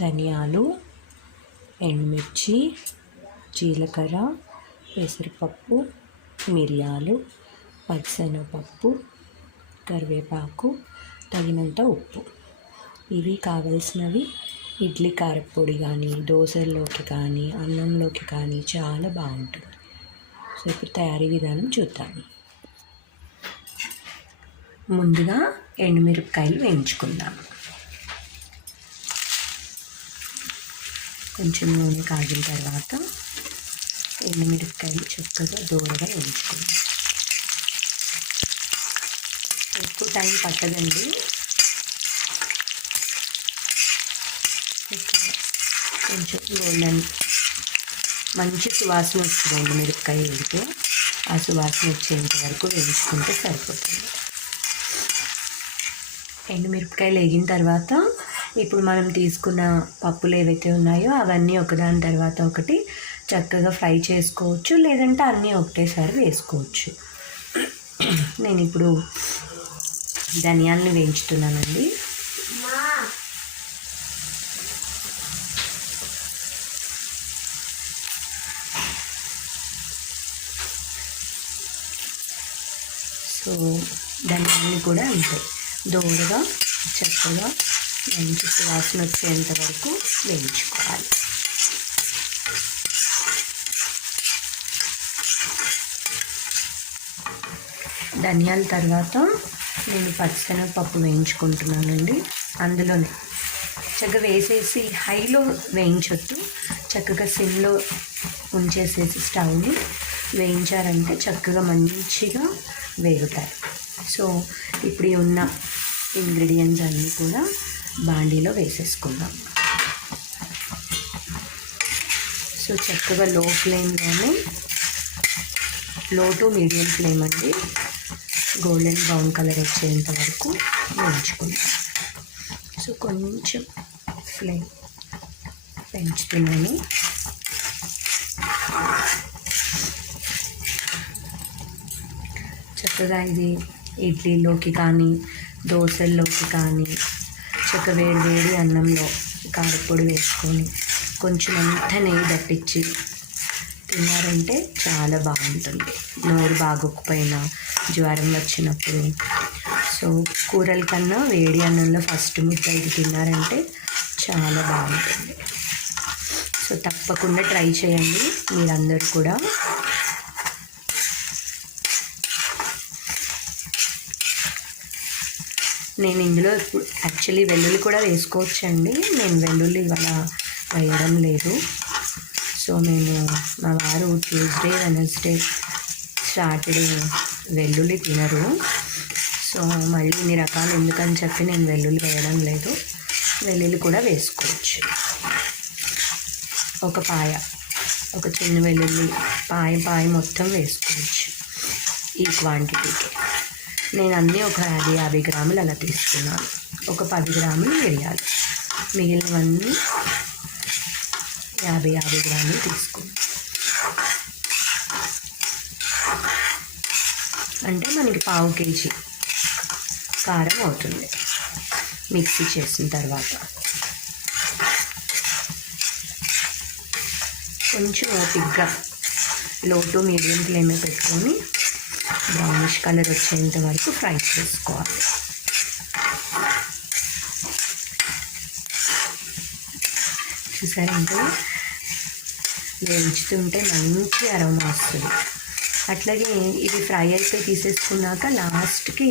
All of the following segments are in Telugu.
ధనియాలు, ఎండుమిర్చి, జీలకర్ర, పెసరపప్పు, మిరియాలు, పచ్చిశనగపప్పు, కరివేపాకు, తగినంత ఉప్పు. ఇవి కావలసినవి. ఇడ్లీ కారపొడి కానీ, దోశల్లోకి కానీ, అన్నంలోకి కానీ చాలా బాగుంటుంది. సో ఇప్పుడు తయారీ విధానం చూద్దాం. ముందుగా ఎండుమిరపకాయలు వేయించుకుందాం. కొంచెం నూనె కాగిన తర్వాత ఎండుమిరపకాయలు చక్కగా దూరగా వేయించుకుందాం. ఎక్కువ టైం పట్టదండి. కొంచెం గోల్డెన్ మంచి సువాసన వస్తుంది. ఎండుమిరపకాయ వేడితే ఆ సువాసన వచ్చేంత వరకు వేయించుకుంటే సరిపోతుంది. ఎండుమిరపకాయలు వేగిన తర్వాత ఇప్పుడు మనం తీసుకున్న పప్పులు ఏవైతే ఉన్నాయో అవన్నీ ఒకదాని తర్వాత ఒకటి చక్కగా ఫ్రై చేసుకోవచ్చు, లేదంటే అన్నీ ఒకటేసారి వేసుకోవచ్చు. నేను ఇప్పుడు ధనియాలను వేయించుతున్నానండి. సో ధనియాలను కూడా అంతే దోరగా చక్కగా మంచి సువాసన వచ్చేంత వరకు వేయించుకోవాలి. ధనియాల తర్వాత నేను పచ్చిశనగపప్పు వేయించుకుంటున్నానండి. అందులోనే చక్కగా వేసేసి హైలో వేయించొద్దు, చక్కగా సిమ్లో ఉంచేసేసి స్టవ్ని వేయించారంటే చక్కగా మంచిగా వేగుతాయి. సో ఇప్పుడు ఉన్న ఇంగ్రీడియంట్స్ అన్నీ కూడా బాండీలో వేసేసుకుందాం. సో చక్కగా లో టు మీడియం ఫ్లేమ్ అండి, గోల్డెన్ బ్రౌన్ కలర్ వచ్చేంత వరకు వేయించుకుందాం. సో కొంచెం ఫ్లేమ్ పెంచుతున్నాను. చక్కగా ఇది ఇడ్లీలోకి కానీ, దోశల్లోకి కానీ, చక్కగా వేడి అన్నంలో కారపొడి వేసుకొని కొంచెం అంతా నెయ్యి దట్టించి తిన్నారంటే చాలా బాగుంటుంది. నోరు బాగోకపోయినా, జ్వరం వచ్చినప్పుడు. సో కూరల కన్నా వేడి అన్నంలో ఫస్ట్ ముద్ద ఇది తిన్నారంటే చాలా బాగుంటుంది. సో తప్పకుండా ట్రై చేయండి మీరందరూ కూడా. నేను ఇందులో ఇప్పుడు యాక్చువల్లీ వెల్లుల్లి కూడా వేసుకోవచ్చండి. నేను వెల్లుల్లి ఇవాళ వేయడం లేదు. సో మేము మా వారు ట్యూస్డే, వెనస్డే, సాటర్డే వెల్లుల్లి తినరు. సో మళ్ళీ ఇన్ని రకాలు ఎందుకని చెప్పి నేను వెల్లుల్లి వేయడం లేదు. వెల్లుల్లి కూడా వేసుకోవచ్చు. ఒక చిన్న వెల్లుల్లి పాయ మొత్తం వేసుకోవచ్చు ఈ క్వాంటిటీకి. నేను అన్నీ ఒక 50 గ్రాములు అలా తీసుకున్నాను. ఒక 10 గ్రాములు వేయాలి, మిగిలినవన్నీ 50 గ్రాములు తీసుకున్నాను. అంటే మనకి 1/2 కేజీ కారం అవుతుంది మిక్సీ చేసిన తర్వాత. కొంచెం ఓపిక్గా లో టు మీడియం ఫ్లేమే పెట్టుకొని బ్రౌనిష్ కలర్ వచ్చేంత వరకు ఫ్రై చేసుకోవాలి. చూసారంటే వేయించుతుంటే మంచి అరోమా వస్తుంది. అట్లాగే ఇది ఫ్రై అయిపోయి తీసేసుకున్నాక లాస్ట్కి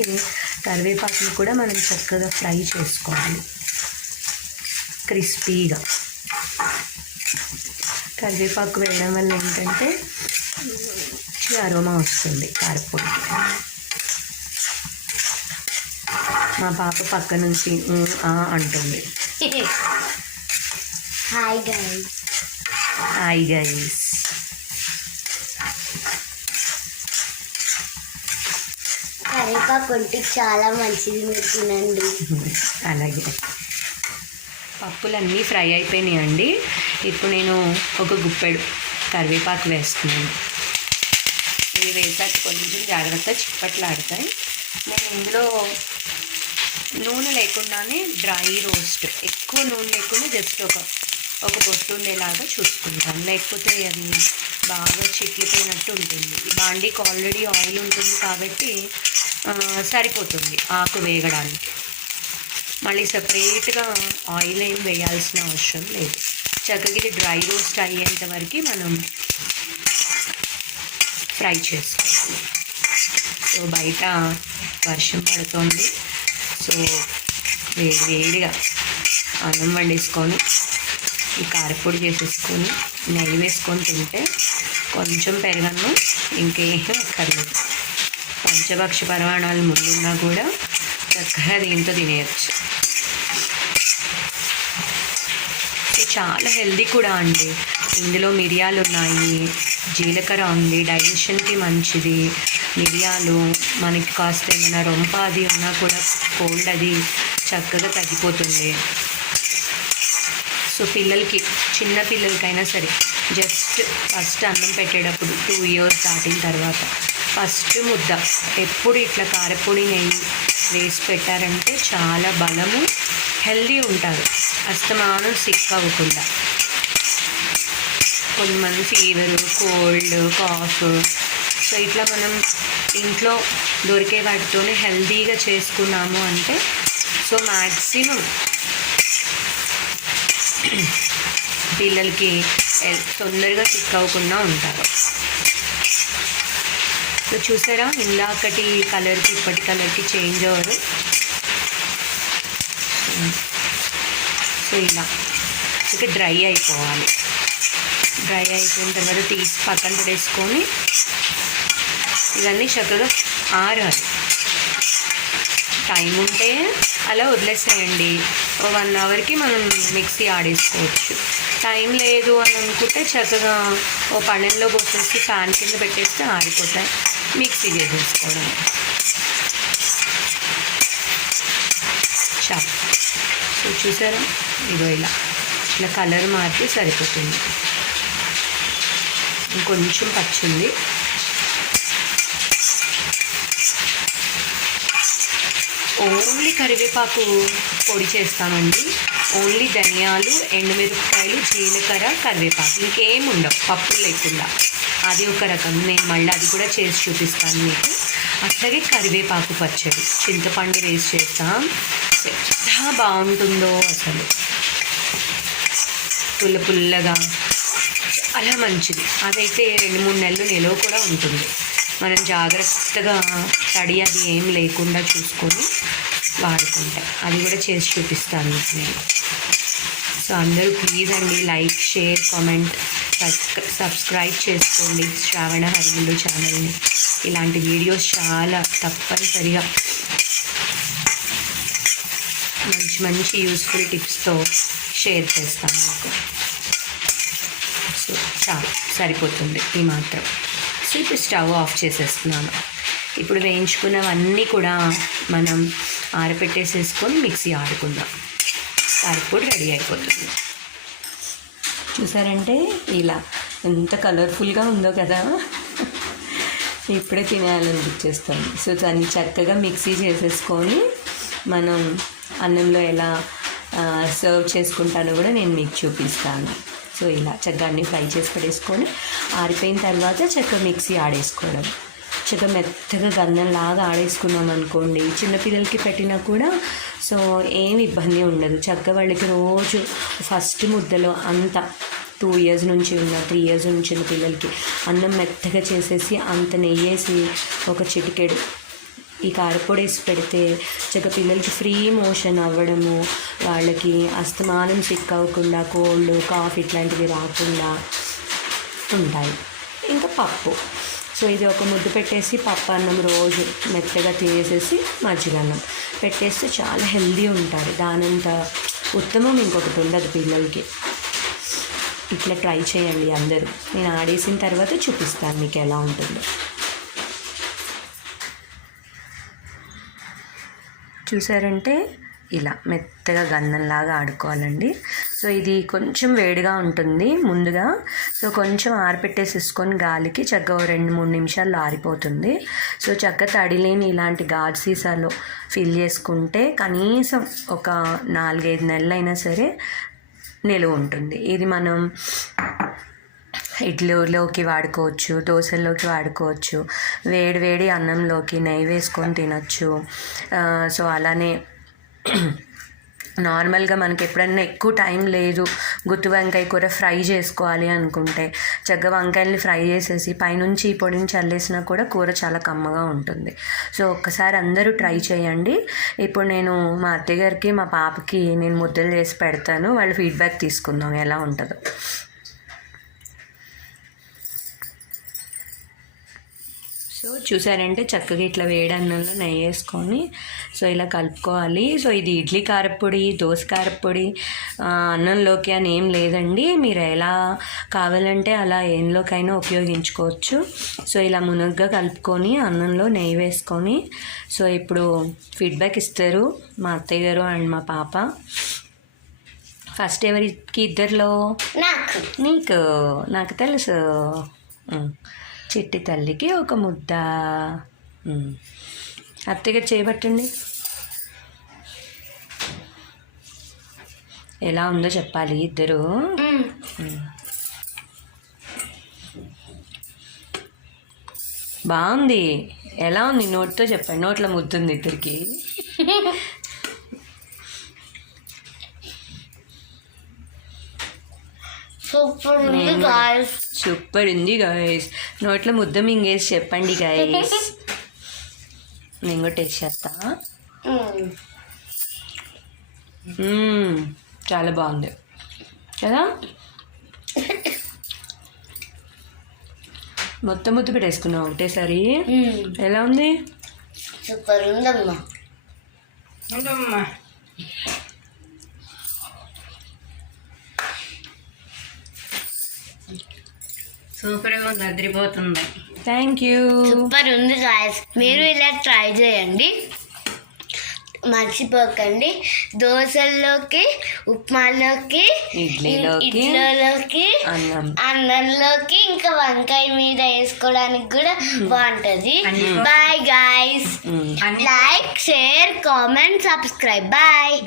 కరివేపాకుని కూడా మనం చక్కగా ఫ్రై చేసుకోవాలి క్రిస్పీగా. కరివేపాకు వేయడం వల్ల ఏంటంటే మంచి అరోమా వస్తుంది కారపొడి. మా పాప పక్క నుంచి అంటుంది. Hi guys. కరివేపాకు ఒంటికి చాలా మంచిది, మీరు తినండి. అలాగే. పప్పులన్నీ ఫ్రై అయిపోయినాయండి. ఇప్పుడు నేను ఒక గుప్పెడు కరివేపాకు వేస్తున్నాను. ఇవి వేసాక కొంచెం జాగ్రత్త చిప్పట్లు ఆడతాయి. నేను ఇందులో నూనె లేకుండానే డ్రై రోస్ట్, ఎక్కువ నూనె లేకుండా జస్ట్ ఒక పొట్టు ఉండేలాగా చూసుకుంటాను, లేకపోతే అది బాగా చిట్లిపోయినట్టు ఉంటుంది. ఈ బాండీకి ఆల్రెడీ ఆయిల్ ఉంటుంది కాబట్టి సరిపోతుంది ఆకు వేగడానికి. మళ్ళీ సపరేట్గా ఆయిల్ ఏం వేయాల్సిన అవసరం లేదు. చక్కగా ఇది డ్రై రోస్ట్ అయ్యేంత వరకు మనం ఫ్రై చేసుకోవాలి. సో బయట వర్షం పడుతుంది. సో వేడిగా అన్నం వండేసుకొని ఈ కారపొడి చేసేసుకొని నెయ్యి వేసుకొని తింటే కొంచెం పెరగన్నం ఇంకేం అక్కర్లేదు. పంచభక్ష పరమాణాలు ముందున్నా కూడా చక్కగా దీంతో తినేయచ్చు. చాలా హెల్దీ కూడా అండి. ఇందులో మిరియాలు ఉన్నాయి, జీలకర్ర ఉంది, డైజెషన్కి మంచిది. మిరియాలు మనకి కాస్త ఏమైనా రొంప అది ఉన్నా కూడా కోల్డ్ అది చక్కగా తగ్గిపోతుంది. సో పిల్లలకి, చిన్న పిల్లలకైనా సరే జస్ట్ ఫస్ట్ అన్నం పెట్టేటప్పుడు 2 years దాటిన తర్వాత ఫస్ట్ ముద్ద ఎప్పుడు ఇట్లా కారపొడి నెయ్యి వేసి పెట్టారంటే చాలా బలము, హెల్దీ ఉంటారు, అస్తమానం సిక్ అవ్వకుండా. కొంతమంది ఫీవరు, కోల్డ్, కాఫ్, సో ఇట్లా మనం ఇంట్లో దొరికే వాటితోనే హెల్తీగా చేసుకున్నాము అంటే సో మ్యాక్సిమం పిల్లలకి తొందరగా సిక్ అవ్వకుండా ఉంటారు. సో చూసారా, ఇందాకటి కలర్కి ఇప్పటి కలర్కి చేంజ్ అవ్వరు. సో ఇలా ఇక డ్రై అయిపోవాలి. డ్రై అయిపోయిన తర్వాత తీసి పక్కన పెట్టేసుకొని ఇవన్నీ చక్కగా ఆరాలి. టైం ఉంటే అలా వదిలేసేయండి. 1 hourకి మనం మిక్సీ ఆడేసుకోవచ్చు. టైం లేదు అని అనుకుంటే చక్కగా ఓ పళ్ళెంలో పోసేసి ఫ్యాన్ కింద పెట్టేస్తే ఆరిపోతాయి, మిక్సీ చేసేసుకోవడం. చాలు. సో చూసారా, ఇదో ఇలా కలర్ మారితే సరిపోతుంది. ఇంకొంచెం పచ్చింది. ఓన్లీ కరివేపాకు పొడి చేస్తామండి. ఓన్లీ ధనియాలు, ఎండుమిరపకాయలు, జీలకర్ర, కరివేపాకు, ఇంకేం ఉండవు పప్పులు లేకుండా. అది ఒక రకం, నేను మళ్ళీ అది కూడా చేసి చూపిస్తాను మీకు. అట్లాగే కరివేపాకు పచ్చడి చింతపండు వేసి చేస్తాం, ఎంత బాగుంటుందో అసలు. పుల్లగా చాలా మంచిది. అదైతే 2-3 నెలలు నిలవ కూడా ఉంటుంది. మనం జాగ్రత్తగా తడి అది ఏం లేకుండా చూసుకొని వాడుకుంటే అది కూడా చేసి చూపిస్తాను మీకు నేను. సో అందరూ ప్లీజ్ అండి లైక్, షేర్, కామెంట్, సబ్స్క్రైబ్ చేసుకోండి శ్రావణ హరివిల్లు ఛానల్ని. ఇలాంటి వీడియోస్ చాలా తప్పనిసరిగా మంచి యూస్ఫుల్ టిప్స్తో షేర్ చేస్తాను మీకు. సో చాలా సరిపోతుంది ఈ మాత్రం. సో ఇప్పుడు స్టవ్ ఆఫ్ చేసేస్తున్నాను. ఇప్పుడు వేయించుకున్నవన్నీ కూడా మనం ఆరపెట్టేసేసుకొని మిక్సీ ఆడుకుందాం. కారపొడి రెడీ అయిపోతుంది. చూసారంటే ఇలా ఎంత కలర్ఫుల్గా ఉందో కదా, ఇప్పుడే తినేయాలనిపించేస్తుంది. సో దాన్ని చక్కగా మిక్సీ చేసేసుకొని మనం అన్నంలో ఎలా సర్వ్ చేసుకుంటానో కూడా నేను మీకు చూపిస్తాను. సో ఇలా చక్కగా అన్నీ ఫ్రై చేసి పెట్టేసుకొని ఆరిపోయిన తర్వాత చక్కగా మిక్సీ ఆడేసుకోవడం. చక్కగా మెత్తగా గంధంలాగా ఆడేసుకున్నాం అనుకోండి, చిన్నపిల్లలకి పెట్టినా కూడా సో ఏమి ఇబ్బంది ఉండదు. చక్కగా వాళ్ళకి రోజు ఫస్ట్ ముద్దలో అంత 2 years నుంచి ఉన్న 3 years నుంచి ఉన్న పిల్లలకి అన్నం మెత్తగా చేసేసి అంత నెయ్యేసి ఒక చిటికెడు ఈ కారపొడి వేసి పెడితే చక్కగా పిల్లలకి ఫ్రీ మోషన్ అవ్వడము, వాళ్ళకి అస్తమానం సిక్ అవ్వకుండా కోల్డ్, కాఫ్ ఇట్లాంటివి రాకుండా ఉంటాయి. ఇంకా పప్పు, సో ఇది ఒక ముద్ద పెట్టేసి పప్పు అన్నం రోజు మెత్తగా తినేసేసి మజ్జిగన్నం పెట్టేస్తే చాలా హెల్దీ ఉంటారు. దానంత ఉత్తమం ఇంకొకటి ఉండదు పిల్లలకి. ఇట్లా ట్రై చేయండి అందరూ. నేను ఆడేసిన తర్వాత చూపిస్తాను మీకు ఎలా ఉంటుందో. చూసారంటే ఇలా మెత్తగా గంధంలాగా ఆడుకోవాలండి. సో సో ఇది కొంచెం వేడిగా ఉంటుంది ముందుగా. సో కొంచెం ఆరిపెట్టేసేసుకొని గాలికి చక్కగా 2-3 నిమిషాల్లో ఆరిపోతుంది. సో చక్కగా తడిలేని ఇలాంటి గాజు సీసాలో ఫిల్ చేసుకుంటే కనీసం ఒక 4-5 నెలలైనా సరే నిలువ ఉంటుంది. ఇది మనం ఇడ్లీలోకి వాడుకోవచ్చు, దోశల్లోకి వాడుకోవచ్చు, వేడి వేడి అన్నంలోకి నెయ్యి వేసుకొని తినచ్చు. సో అలానే నార్మల్గా మనకి ఎప్పుడైనా ఎక్కువ టైం లేదు, గుత్తి వంకాయ కూర ఫ్రై చేసుకోవాలి అనుకుంటే చక్కగా వంకాయల్ని ఫ్రై చేసేసి పైనుంచి ఈ పొడిని చల్లేసినా కూడా కూర చాలా కమ్మగా ఉంటుంది. సో ఒక్కసారి అందరూ ట్రై చేయండి. ఇప్పుడు నేను మా అత్తగారికి మా పాపకి నేను ముద్దలు చేసి పెడతాను, వాళ్ళు ఫీడ్బ్యాక్ తీసుకుందాం ఎలా ఉంటుందో. సో చూసారంటే చక్కగా ఇట్లా వేడి అన్నంలో నెయ్యి వేసుకొని సో ఇలా కలుపుకోవాలి. సో ఇది ఇడ్లీ కారప్పొడి, దోశ కారప్పొడి, అన్నంలోకి అని ఏం లేదండి. మీరు ఎలా కావాలంటే అలా ఏంలోకైనా ఉపయోగించుకోవచ్చు. సో ఇలా మునగ్గా కలుపుకొని అన్నంలో నెయ్యి వేసుకొని సో ఇప్పుడు ఫీడ్బ్యాక్ ఇస్తారు మా అత్తయ్య గారు అండ్ మా పాప. ఫస్ట్ ఎవరికి ఇద్దరిలో? నీకు. నాకు తెలుసు. చిట్టి తల్లికి ఒక ముద్ద. అత్తగా చేయబట్టండి. ఎలా ఉందో చెప్పాలి ఇద్దరు. బాగుంది. ఎలా ఉంది నోటితో చెప్పండి. నోట్లో ముద్దుంది ఇద్దరికి. సూపర్ ఉంది గాయస్. నోట్లో ముద్ద మింగేసి చెప్పండి గాయస్. నేను కూడా టేస్ట్ చేస్తా. చాలా బాగుంది కదా. మొత్తం ముద్ద పెట్టేసుకున్నావు ఒకటేసారి. ఎలా ఉంది? సూపర్ ఉందమ్మా. సూపర్గా ఉంది, అదిరిపోతుంది. Thank you. సూపర్ ఉంది గాయస్. మీరు ఇలా ట్రై చేయండి, మర్చిపోకండి. దోశల్లోకి, ఉప్మాలోకి, ఇడ్లీలోకి, అన్నంలోకి, ఇంకా వంకాయ మీద వేసుకోవడానికి కూడా బాగుంటుంది. Bye guys. Like, share, comment, subscribe. Bye.